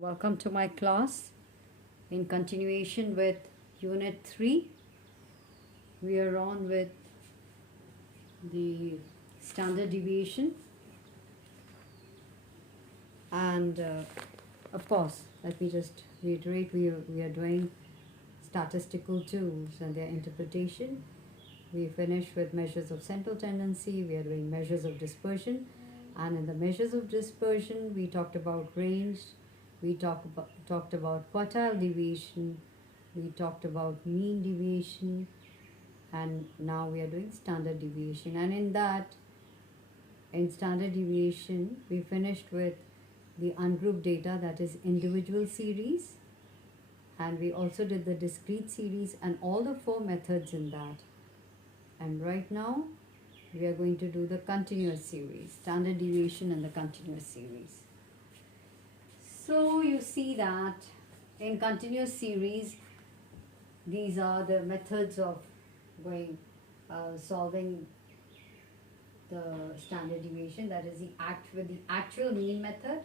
Welcome to my class. In continuation with Unit 3, we are on with the standard deviation, and of course, let me just reiterate, we are doing statistical tools and their interpretation. We finished with measures of central tendency, we are doing measures of dispersion, and in the measures of dispersion, we talked about range, we talked about quartile deviation, we talked about mean deviation, and now we are doing standard deviation. And in standard deviation, we finished with the ungrouped data, that is individual series, and we also did the discrete series and all the four methods in that. And right now, we are going to do the continuous series, standard deviation and the continuous series. So you see that in continuous series, these are the methods of solving the standard deviation, that is the actual mean method,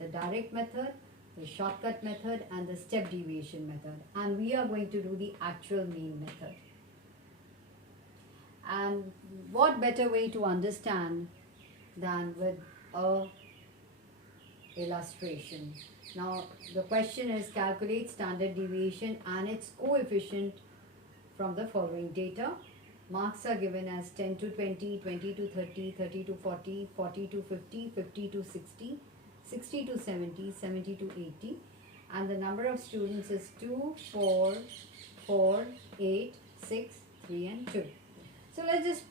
the direct method, the shortcut method, and the step deviation method. And we are going to do the actual mean method. And what better way to understand than with a illustration. Now the question is, calculate standard deviation and its coefficient from the following data. Marks are given as 10 to 20, 20 to 30, 30 to 40, 40 to 50, 50 to 60, 60 to 70, 70 to 80, and the number of students is 2, 4, 4, 8, 6, 3 and 2. So let's just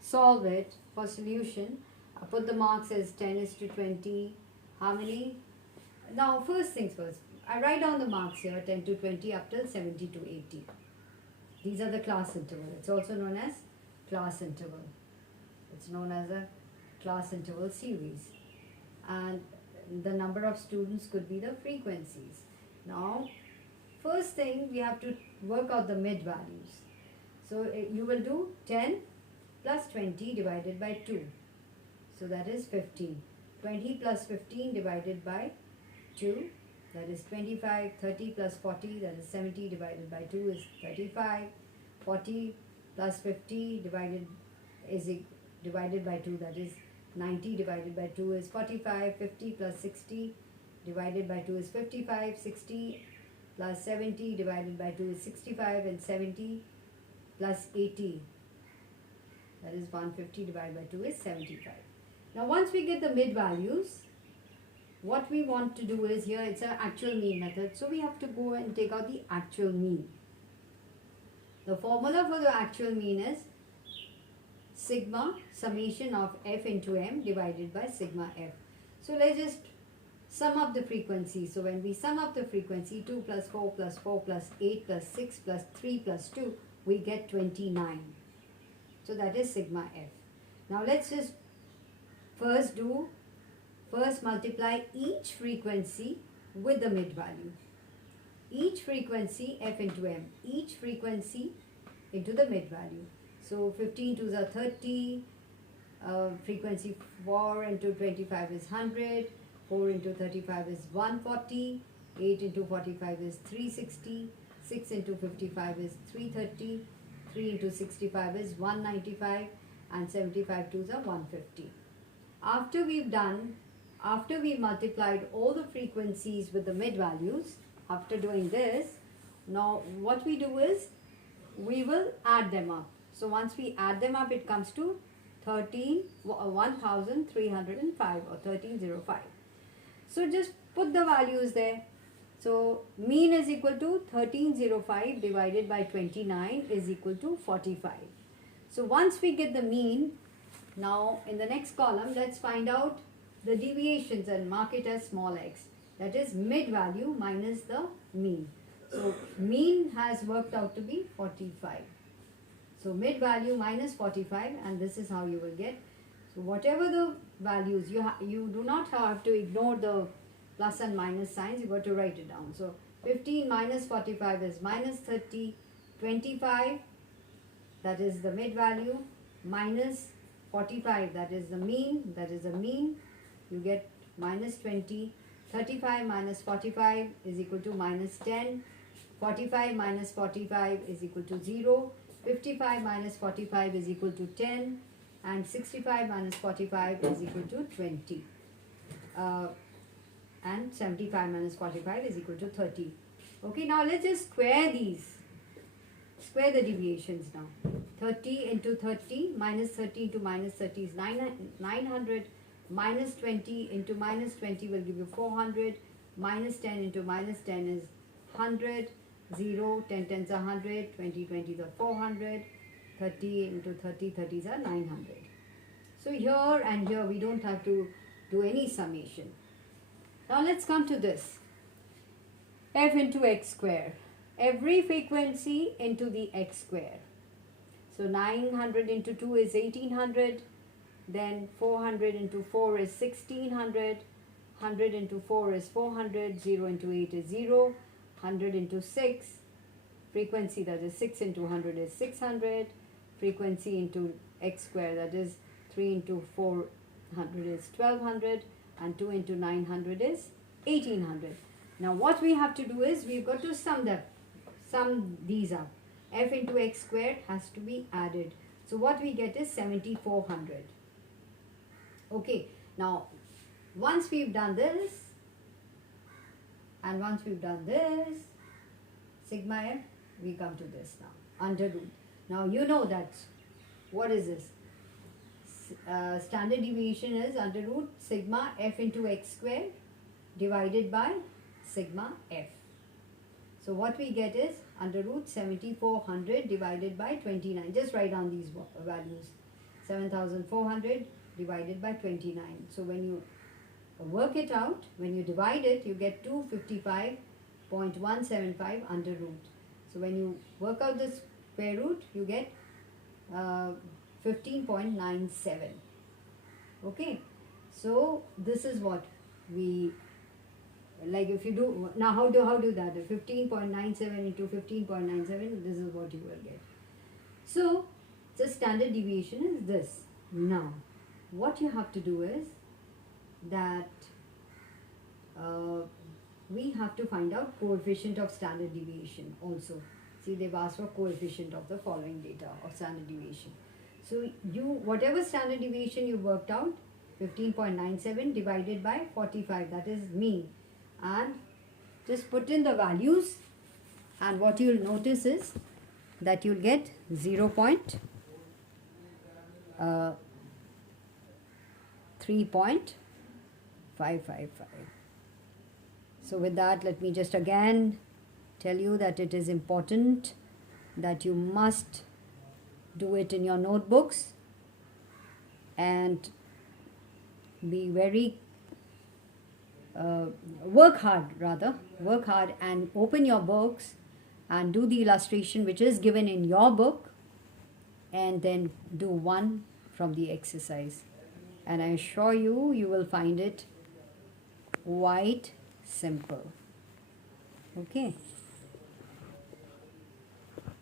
solve it for solution. I put the marks as 10 is to 20. How many? Now first things first, I write down the marks here, 10 to 20 up till 70 to 80. These are the class interval. It's also known as class interval. It's known as a class interval series. And the number of students could be the frequencies. Now, first thing, we have to work out the mid values. So you will do 10 plus 20 divided by 2. So that is 15. 20 plus 15 divided by 2, that is 25. 30 plus 40, that is 70 divided by 2 is 35. 40 plus 50 divided by 2, that is 90 divided by 2 is 45. 50 plus 60 divided by 2 is 55. 60 plus 70 divided by 2 is 65, and 70 plus 80, that is 150 divided by 2 is 75. Now once we get the mid values, what we want to do is, here it's an actual mean method, so we have to go and take out the actual mean. The formula for the actual mean is sigma summation of f into m divided by sigma f. So let's just sum up the frequency. So when we sum up the frequency, 2 plus 4 plus 4 plus 8 plus 6 plus 3 plus 2, we get 29. So that is sigma f. Now let's just first multiply each frequency with the mid value. Each frequency f into m, each frequency into the mid value. So 15 twos are 30, frequency 4 into 25 is 100, 4 into 35 is 140, 8 into 45 is 360, 6 into 55 is 330, 3 into 65 is 195, and 75 twos are 150. After we've multiplied all the frequencies with the mid values, after doing this, now what we do is, we will add them up. So once we add them up, it comes to 1305 or 1305. So just put the values there. So mean is equal to 1305 divided by 29 is equal to 45. So once we get the mean, now in the next column, let's find out the deviations and mark it as small x. That is mid value minus the mean. So mean has worked out to be 45. So mid value minus 45, and this is how you will get. So whatever the values, you do not have to ignore the plus and minus signs, you got to write it down. So 15 minus 45 is minus 30, 25, that is the mid value, minus 45, that is the mean, you get minus 20, 35 minus 45 is equal to minus 10. 45 minus 45 is equal to 0. 55 minus 45 is equal to 10. And 65 minus 45 is equal to 20. And 75 minus 45 is equal to 30. Okay, now let's just square these. Square the deviations now. 30 into 30 minus 30 into minus 30 is 900. Minus 20 into minus 20 will give you 400. Minus 10 into minus 10 is 100. 0, 10 tens are 100. 20 20s are 400. 30 into 30 30s are 900. So here and here we don't have to do any summation. Now let's come to this. F into x square. Every frequency into the x square. So 900 into 2 is 1800. Then 400 into 4 is 1600. 100 into 4 is 400. 0 into 8 is 0. 100 into 6. Frequency, that is 6 into 100 is 600. Frequency into x square, that is 3 into 400 is 1200. And 2 into 900 is 1800. Now what we have to do is we've got to sum these up. F into x squared has to be added. So what we get is 7400. Okay, now once we've done this and once we've done this, sigma f, we come to this now, under root. Now you know that, what is this? Standard deviation is under root sigma f into x squared divided by sigma f. So what we get is under root 7400 divided by 29. Just write down these values. 7400 divided by 29. So when you work it out, when you divide it, you get 255.175 under root. So when you work out the square root, you get 15.97. Okay, so this is what we, like if you do, now how do that? 15.97 into 15.97, this is what you will get. So the standard deviation is this. Now what you have to do is that we have to find out coefficient of standard deviation also. See, they've asked for coefficient of the following data of standard deviation. So you, whatever standard deviation you worked out, 15.97 divided by 45, that is mean, and just put in the values, and what you'll notice is that you'll get 3.555. So with that, let me just again tell you that it is important that you must do it in your notebooks and be very work hard and open your books and do the illustration which is given in your book, and then do one from the exercise, and I assure you, you will find it quite simple. Okay.